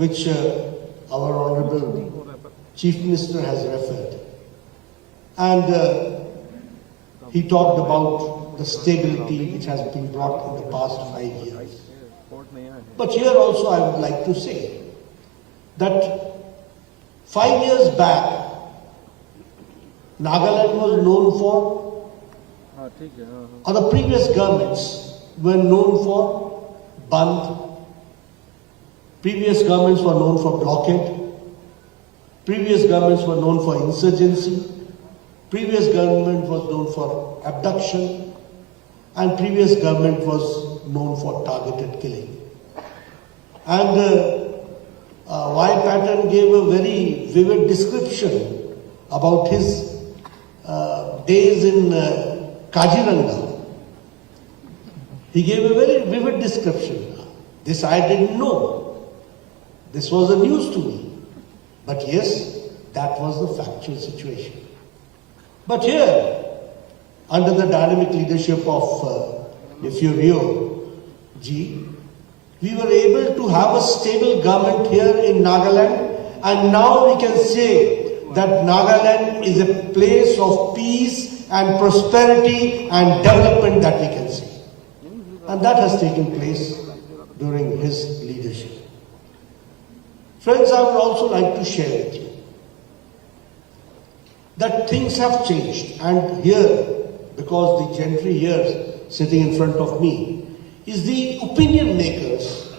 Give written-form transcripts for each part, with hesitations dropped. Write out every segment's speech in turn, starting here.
which our Honorable Chief Minister has referred. And he talked about the stability which has been brought in the past 5 years. But here also I would like to say that 5 years back, Nagaland was known for, or the previous governments were known for Bandh. Previous governments were known for blockade. Previous governments were known for insurgency. Previous government was known for abduction. And previous government was known for targeted killing. And Y. Patton gave a very vivid description about his days in Kaziranga. He gave a very vivid description. This I didn't know. This was a news to me. But yes, that was the factual situation. But here, under the dynamic leadership of Nefurio Ji, we were able to have a stable government here in Nagaland, and now we can say that Nagaland is a place of peace and prosperity and development that we can see. And that has taken place during his leadership. Friends, I would also like to share with you that things have changed, and here, because the gentry here sitting in front of me is the opinion makers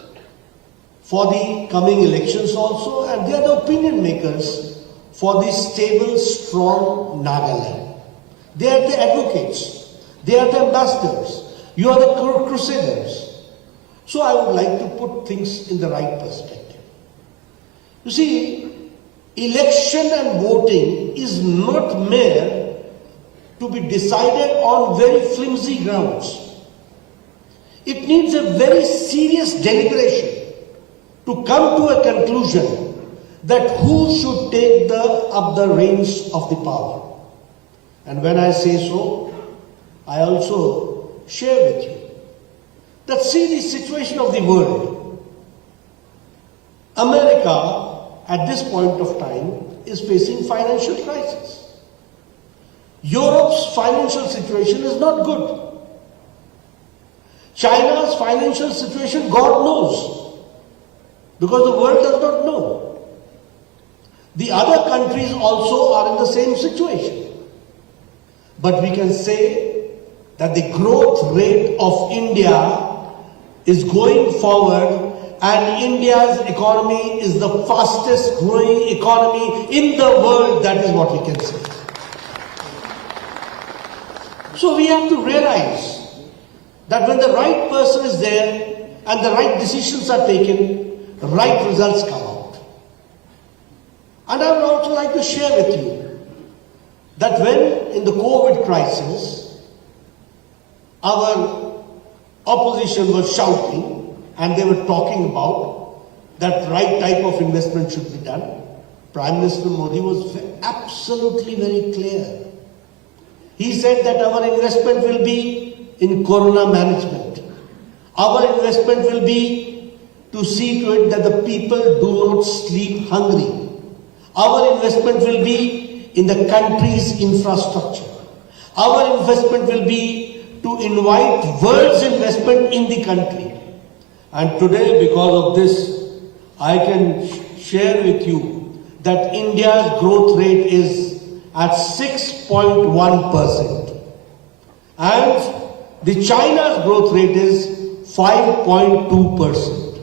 for the coming elections also, and they are the opinion makers for the stable, strong Nagaland. They are the advocates. They are the ambassadors. You are the crusaders. So I would like to put things in the right perspective. You see, election and voting is not mere to be decided on very flimsy grounds. It needs a very serious deliberation to come to a conclusion that who should take up the reins of the power. And when I say so, I also share with you that see the situation of the world. America at this point of time is facing financial crisis. Europe's financial situation is not good. China's financial situation, God knows, because the world does not know. The other countries also are in the same situation. But we can say that the growth rate of India is going forward, and India's economy is the fastest growing economy in the world. That is what we can say. So we have to realize that when the right person is there and the right decisions are taken, right results come out. And I would also like to share with you that when in the COVID crisis, our opposition was shouting and they were talking about that right type of investment should be done, Prime Minister Modi was absolutely very clear. He said that our investment will be in corona management. Our investment will be to see to it that the people do not sleep hungry. Our investment will be in the country's infrastructure. Our investment will be to invite world's investment in the country. And today, because of this, I can share with you that India's growth rate is at 6.1%. And the China's growth rate is 5.2%.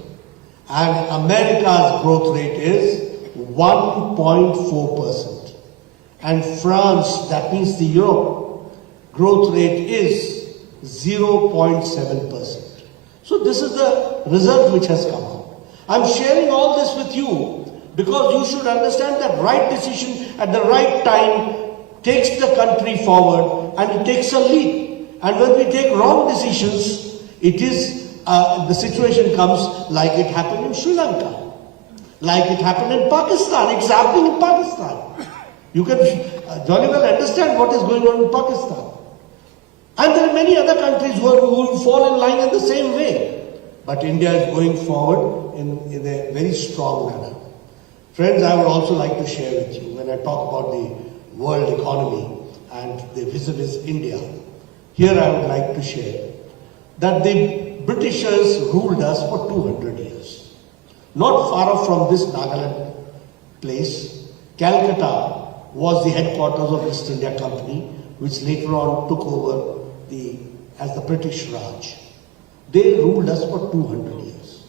And America's growth rate is 1.4%. And France, that means the Europe, growth rate is 0.7%. So this is the result which has come out. I'm sharing all this with you because you should understand that right decision at the right time takes the country forward and it takes a lead. And when we take wrong decisions, it is the situation comes like it happened in Sri Lanka, like it happened in Pakistan. It's happening in Pakistan. You can jolly well understand what is going on in Pakistan. And there are many other countries who will fall in line in the same way. but India is going forward in a very strong manner. Friends, I would also like to share with you, when I talk about the world economy and the vis-a-vis India, here I would like to share that the Britishers ruled us for 200 years. Not far off from this Nagaland place, Calcutta was the headquarters of East India Company, which later on took over as the British Raj. They ruled us for 200 years.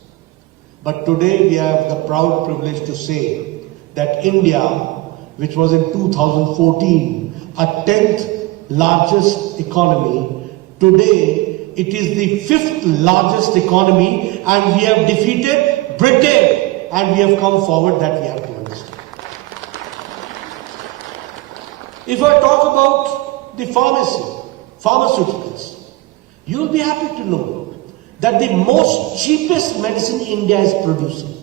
But today we have the proud privilege to say that India, which was in 2014 a 10th largest economy, today it is the 5th largest economy, and we have defeated Britain, and we have come forward. That we have to understand. If I talk about the pharmaceuticals, you will be happy to know that the most cheapest medicine India is producing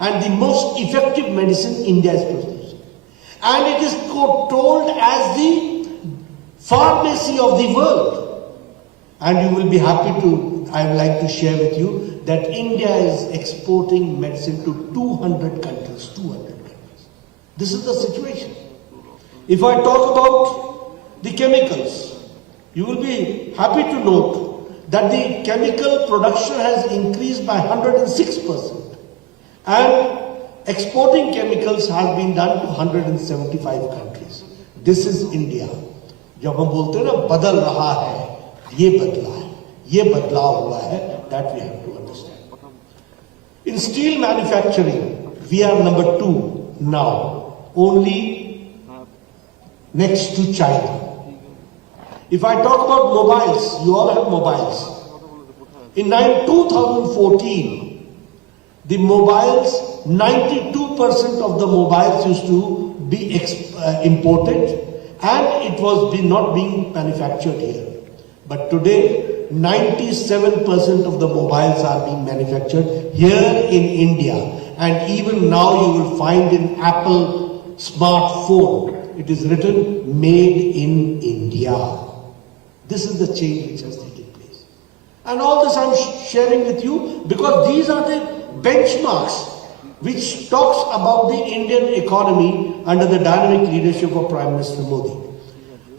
and the most effective medicine India is producing. And it is told as the pharmacy of the world. And you will be happy to, I would like to share with you that India is exporting medicine to 200 countries, 200 countries. This is the situation. If I talk about the chemicals, you will be happy to note that the chemical production has increased by 106%, and exporting chemicals has been done to 175 countries. This is India. जब हम बोलते हैं ना बदल रहा है, ये बदला है, ये बदलाव हुआ है, that we have to understand. In steel manufacturing, we are number 2 now, only next to China. If I talk about mobiles, you all have mobiles. In 2014, the mobiles, 92% of the mobiles used to be imported, and it was not being manufactured here. But today, 97% of the mobiles are being manufactured here in India. And even now you will find in Apple smartphone, it is written made in India. This is the change which has taken place. And all this I'm sharing with you because these are the benchmarks which talks about the Indian economy under the dynamic leadership of Prime Minister Modi.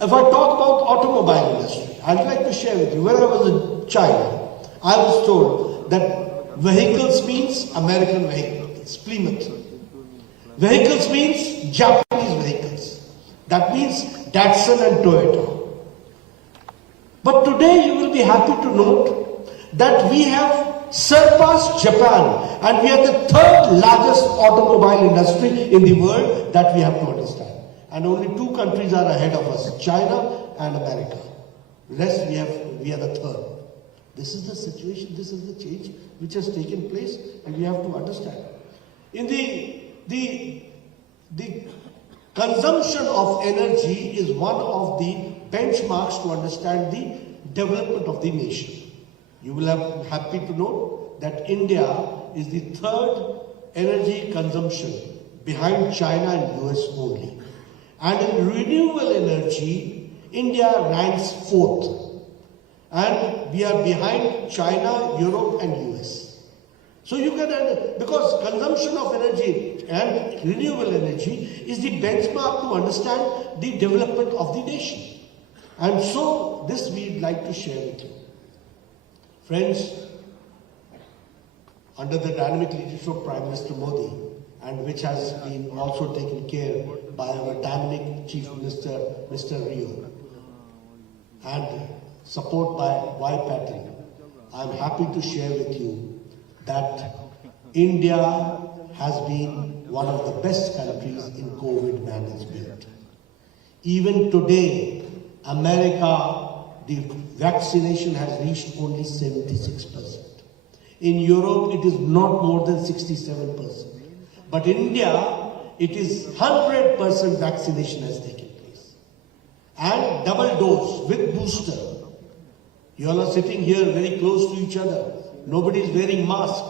If I talk about automobile industry, I'd like to share with you, when I was in China, I was told that vehicles means American vehicles, Plymouth. Vehicles means Japanese vehicles. That means Datsun and Toyota. But today you will be happy to note that we have surpassed Japan, and we are the 3rd largest automobile industry in the world. That we have to understand. And only 2 countries are ahead of us, China and America. Rest we are the 3rd. This is the situation, this is the change which has taken place, and we have to understand. In the consumption of energy is one of the benchmarks to understand the development of the nation. You will have happy to know that India is the 3rd energy consumption behind China and US only. And in renewable energy, India ranks 4th. And we are behind China, Europe and US. So you can, because consumption of energy and renewable energy is the benchmark to understand the development of the nation. And so this we'd like to share with you. Friends, under the dynamic leadership of Prime Minister Modi, and which has been also taken care by our dynamic Chief Minister, Mr. Rio, and support by Y. Patel, I'm happy to share with you that India has been one of the best countries in COVID management. Even today, America, the vaccination has reached only 76%. In Europe, it is not more than 67%. But in India, it is 100% vaccination has taken place. And double dose with booster. You all are sitting here very close to each other. Nobody is wearing mask.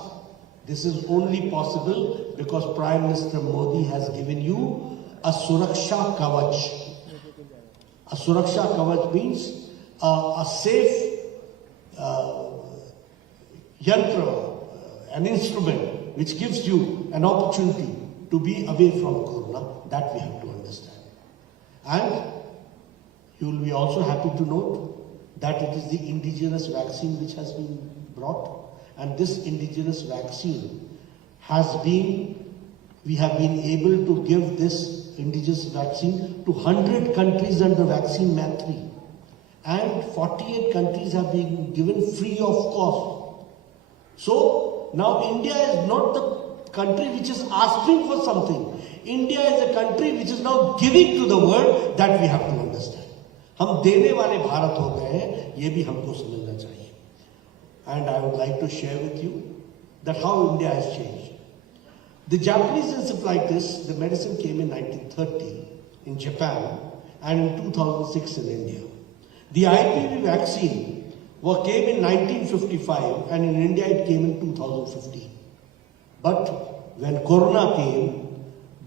This is only possible because Prime Minister Modi has given you a Suraksha Kavach. A Suraksha Kavach means a safe, yantra, an instrument which gives you an opportunity to be away from corona. That we have to understand. And you will be also happy to note that it is the indigenous vaccine which has been brought, and this indigenous vaccine we have been able to give this indigenous vaccine to 100 countries under vaccine matrix, and 48 countries have been given free of cost. So now India is not the country which is asking for something. India is a country which is now giving to the world. That we have to understand. हम देने वाले भारत हो गए हैं, ये भी हमको समझना चाहिए. And I would like to share with you that how India has changed. The Japanese encephalitis, the medicine came in 1930 in Japan and in 2006 in India. The IPV vaccine came in 1955 and in India it came in 2015. But when Corona came,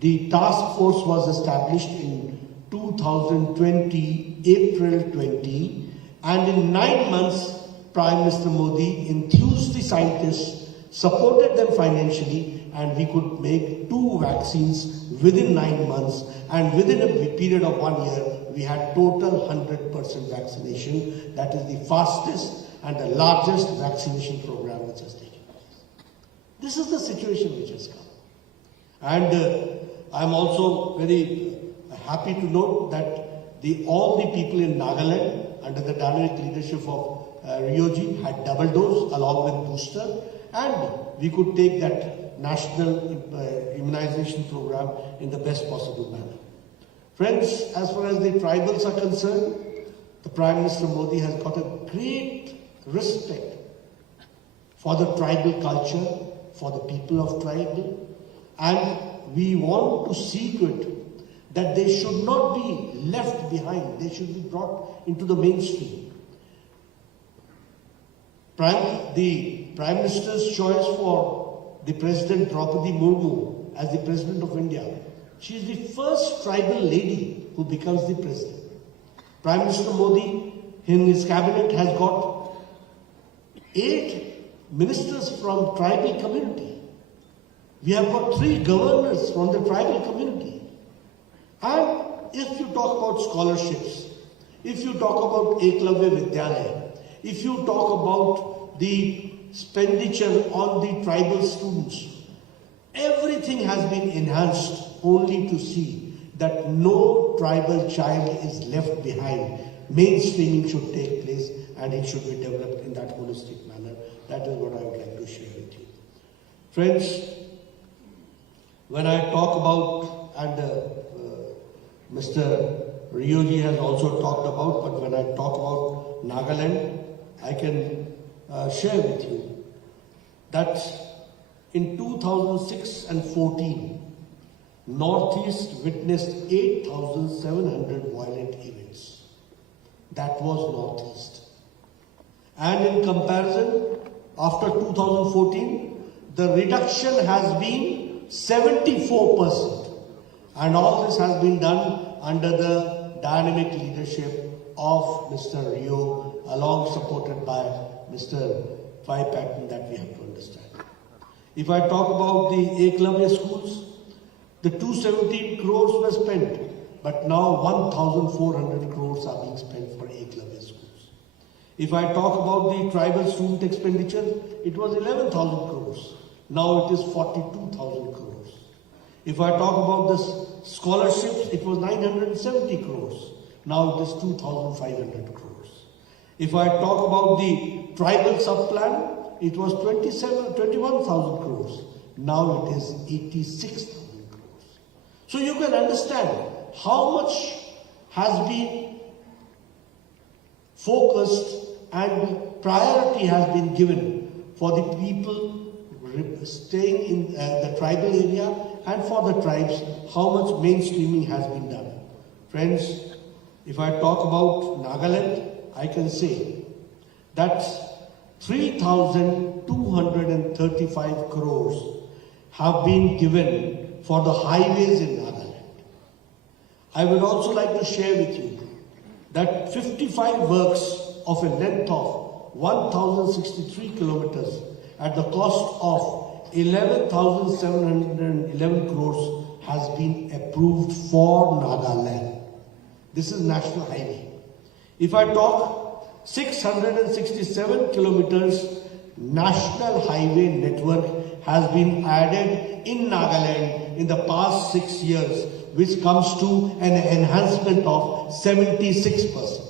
the task force was established in 2020, April 20, and in 9 months, Prime Minister Modi enthused the scientists, supported them financially, and we could make 2 vaccines within 9 months, and within a period of 1 year, we had total 100% vaccination. That is the fastest and the largest vaccination program which has taken place. This is the situation which has come. And I'm also very happy to note that all the people in Nagaland, under the dynamic leadership of Ryoji, had double dose along with booster, and we could take that national immunization program in the best possible manner. Friends, as far as the tribals are concerned, the Prime Minister Modi has got a great respect for the tribal culture, for the people of tribal, and we want to see to it that they should not be left behind. They should be brought into the mainstream. The Prime Minister's choice for the President Draupadi Murmu as the President of India. She is the first tribal lady who becomes the President. Prime Minister Modi in his cabinet has got 8 ministers from tribal community. We have got 3 governors from the tribal community. And if you talk about scholarships, if you talk about Eklavya Vidyalaya, if you talk about the expenditure on the tribal students, everything has been enhanced only to see that no tribal child is left behind. Mainstreaming should take place and it should be developed in that holistic manner. That is what I would like to share with you. Friends, when I talk about, and Mr. Ryoji has also talked about, but when I talk about Nagaland, I can share with you that in 2006 and 14, Northeast witnessed 8,700 violent events. That was Northeast. And in comparison, after 2014, the reduction has been 74%. And all this has been done under the dynamic leadership of Mr. Rio, supported by Mr. Pai Patton, that we have to understand. If I talk about the Eklavya schools, the 217 crores were spent, but now 1,400 crores are being spent for Eklavya schools. If I talk about the tribal student expenditure, it was 11,000 crores. Now it is 42,000 crores. If I talk about the scholarships, it was 970 crores. Now it is 2,500 crores. If I talk about the tribal sub-plan, it was 21,000 crores. Now it is 86,000 crores. So you can understand how much has been focused and priority has been given for the people staying in the tribal area and for the tribes, how much mainstreaming has been done. Friends, if I talk about Nagaland, I can say that 3,235 crores have been given for the highways in Nagaland. I would also like to share with you that 55 works of a length of 1,063 kilometers at the cost of 11,711 crores has been approved for Nagaland. This is national highway. If I talk 667 kilometers national highway network has been added in Nagaland in the past 6 years, which comes to an enhancement of 76%.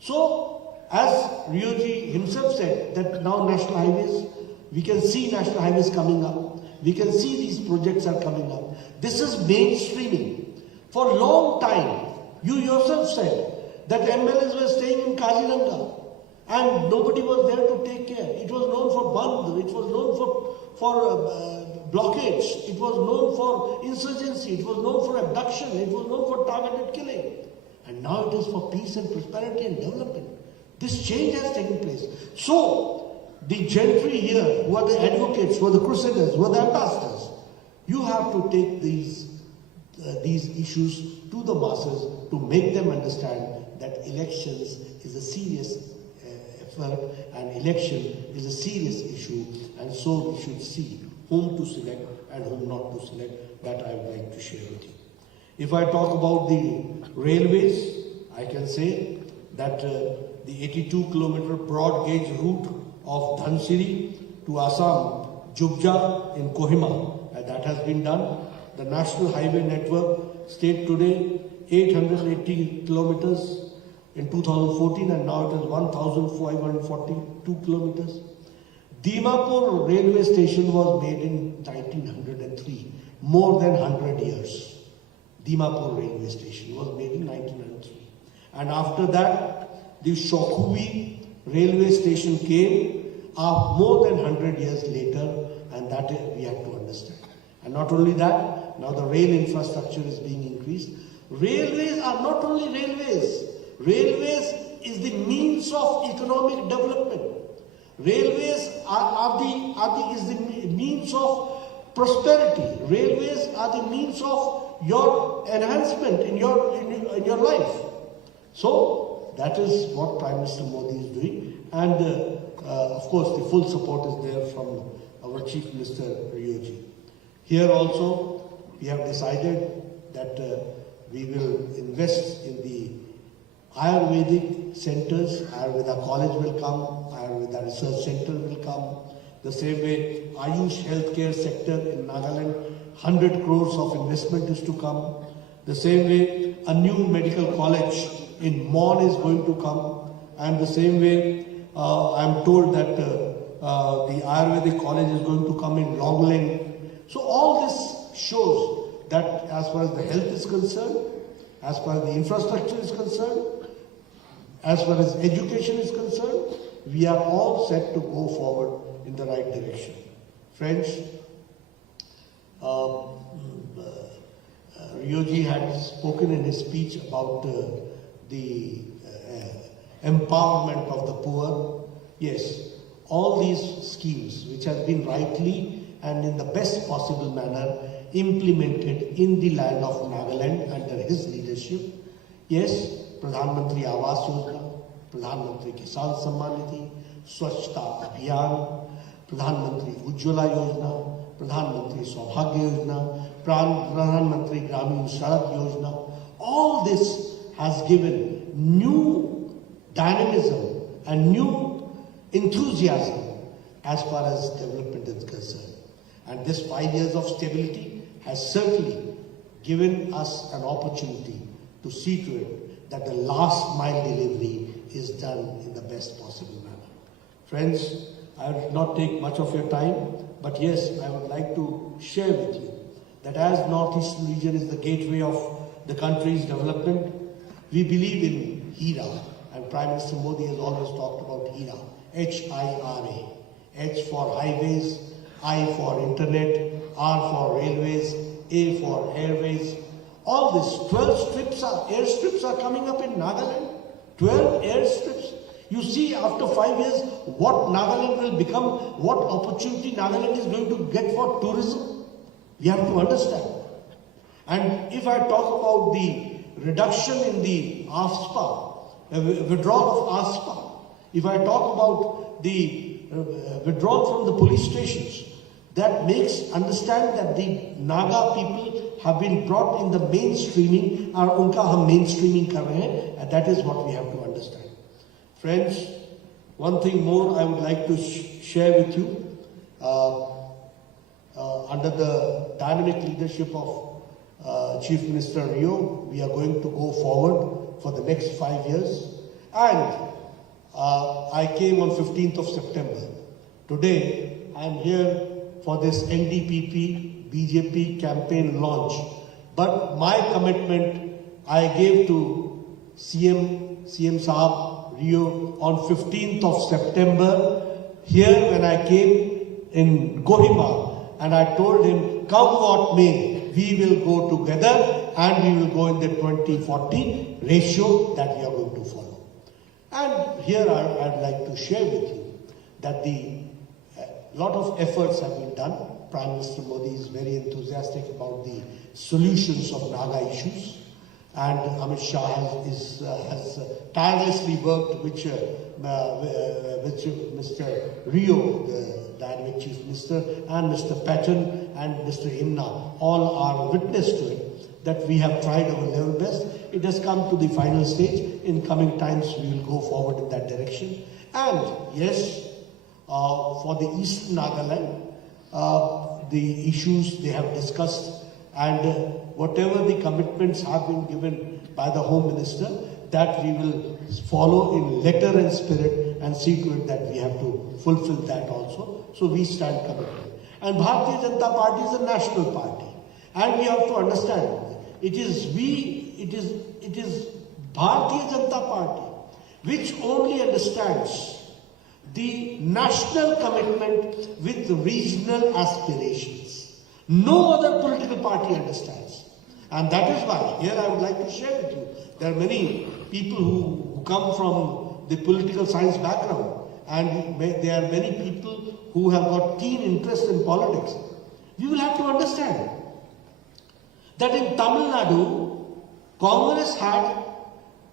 So, as Rioji himself said, that now national highways, we can see national highways coming up. We can see these projects are coming up. This is mainstreaming. For a long time, you yourself said that MLAs were staying in Kaziranga and nobody was there to take care. It was known for bandh, it was known for blockage, it was known for insurgency, it was known for abduction, it was known for targeted killing. And now it is for peace and prosperity and development. This change has taken place. So, the gentry here, who are the advocates, who are the crusaders, who are the ambassadors, you have to take these issues to the masses to make them understand that elections is a serious effort and election is a serious issue, and so we should see whom to select and whom not to select. That I would like to share with you. If I talk about the railways, I can say that the 82-kilometer broad gauge route of Dhansiri to Assam, Jubja in Kohima, that has been done. The national highway network state today 880 kilometers in 2014 and now it is 1,542 kilometers. Dimapur railway station was made in 1903, more than 100 years. Dimapur railway station was made in 1903. And after that, the Shokhuvi railway station came more than 100 years later, and that we have to understand. And not only that, now the rail infrastructure is being increased. Railways are not only railways. Railways is the means of economic development. Railways is the means of prosperity. Railways are the means of your enhancement in your life. So that is what Prime Minister Modi is doing, and of course the full support is there from our Chief Minister Rioji. Here also we have decided that we will invest in the Ayurvedic centers. Ayurveda college will come, Ayurveda research center will come. The same way Ayush healthcare sector in Nagaland, 100 crores of investment is to come. The same way a new medical college in Mon is going to come, and the same way I am told that the Ayurvedic college is going to come in Longland. So all this shows that as far as the health is concerned, as far as the infrastructure is concerned, as far as education is concerned, we are all set to go forward in the right direction. Friends, Rioji had spoken in his speech about the empowerment of the poor. Yes, all these schemes which have been rightly and in the best possible manner implemented in the land of Nagaland under his leadership. Yes, Pradhan Mantri Awas Yojana, Pradhan Mantri Kisan Samman Nidhi, Swachhta Abhiyan, Pradhan Mantri Ujjwala Yojana, Pradhan Mantri Saubhagya Yojana, Pradhan Mantri Gramin Sadak Yojana. All this has given new dynamism and new enthusiasm as far as development is concerned. And this 5 years of stability has certainly given us an opportunity to see to it that the last mile delivery is done in the best possible manner. Friends, I will not take much of your time, but yes, I would like to share with you that as Northeastern region is the gateway of the country's development, we believe in HIRA, and Prime Minister Modi has always talked about HIRA, H-I-R-A, H for highways, I for internet, R for railways, A for airways. All this, 12 airstrips are coming up in Nagaland. 12 airstrips. You see, after 5 years, what Nagaland will become, what opportunity Nagaland is going to get for tourism. We have to understand. And if I talk about the reduction in the AFSPA, withdrawal of AFSPA, if I talk about the withdrawn from the police stations. That makes understand that the Naga people have been brought in the mainstreaming, और उनका हम mainstreaming कर रहे हैं, and that is what we have to understand. Friends, one thing more I would like to share with you. Under the dynamic leadership of Chief Minister Rio, we are going to go forward for the next 5 years. And I came on 15th of September. Today, I am here for this NDPP BJP campaign launch. But my commitment I gave to CM Saab Rio on 15th of September here when I came in Kohima, and I told him, come what may, we will go together and we will go in the 2040 ratio that we are going to follow. And here I'd like to share with you that lot of efforts have been done. Prime Minister Modi is very enthusiastic about the solutions of Naga issues, and Amit Shah has tirelessly worked with Mr. Rio, the Dynamic Chief Minister, and Mr. Patton and Mr. Imna. All are witness to it that we have tried our level best. It has come to the final stage. In coming times, we will go forward in that direction. And yes, for the Eastern Nagaland, the issues they have discussed, and whatever the commitments have been given by the Home Minister, that we will follow in letter and spirit and see to it that we have to fulfill that also. So we stand committed. And Bharatiya Janata Party is a national party, and we have to understand it is Bharatiya Janata Party which only understands the national commitment with regional aspirations. No other political party understands. And that is why, here I would like to share with you, there are many people who come from the political science background, and there are many people who have got keen interest in politics. You will have to understand that in Tamil Nadu, Congress had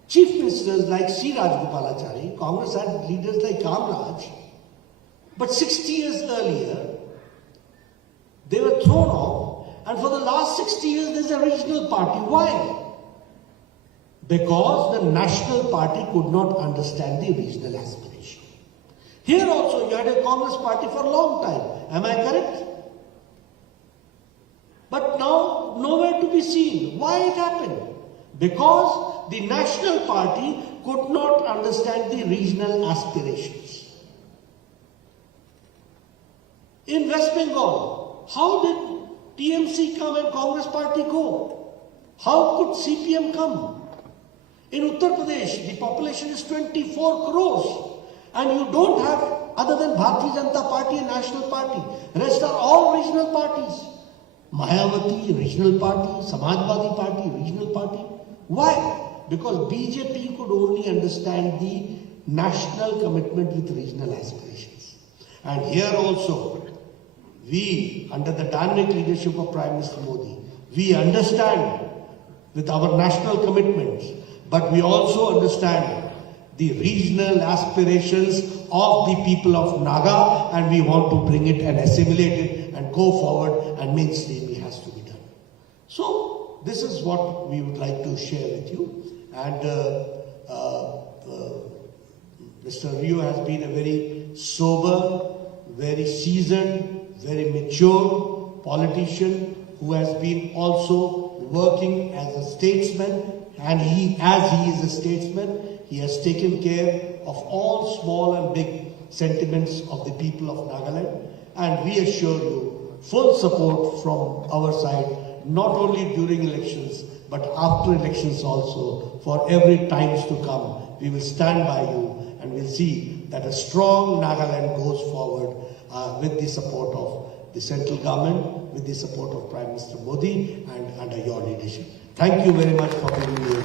chief ministers like C. Rajagopalachari, Congress had leaders like Kamraj, but 60 years earlier, they were thrown off, and for the last 60 years, there's a regional party. Why? Because the national party could not understand the regional aspiration. Here also, you had a Congress party for a long time. Am I correct? But now, nowhere to be seen. Why it happened? Because the national party could not understand the regional aspirations. In West Bengal, how did TMC come and Congress party go? How could CPM come? In Uttar Pradesh, the population is 24 crores, and you don't have, other than Bharatiya Janata Party and National Party, rest are all regional parties. Mayawati, regional party, Samajwadi Party, regional party. Why? Because BJP could only understand the national commitment with regional aspirations. And here also, we, under the dynamic leadership of Prime Minister Modi, we understand with our national commitments, but we also understand the regional aspirations of the people of Naga, and we want to bring it and assimilate it and go forward, and mainstreaming has to be done. So this is what we would like to share with you. And Mr. Rio has been a very sober, very seasoned, very mature politician who has been also working as a statesman, and as he is a statesman, he has taken care of all small and big sentiments of the people of Nagaland, and we assure you full support from our side, not only during elections but after elections also. For every times to come, we will stand by you, and we'll see that a strong Nagaland goes forward with the support of the central government, with the support of Prime Minister Modi, and under your leadership. Thank you very much for being here.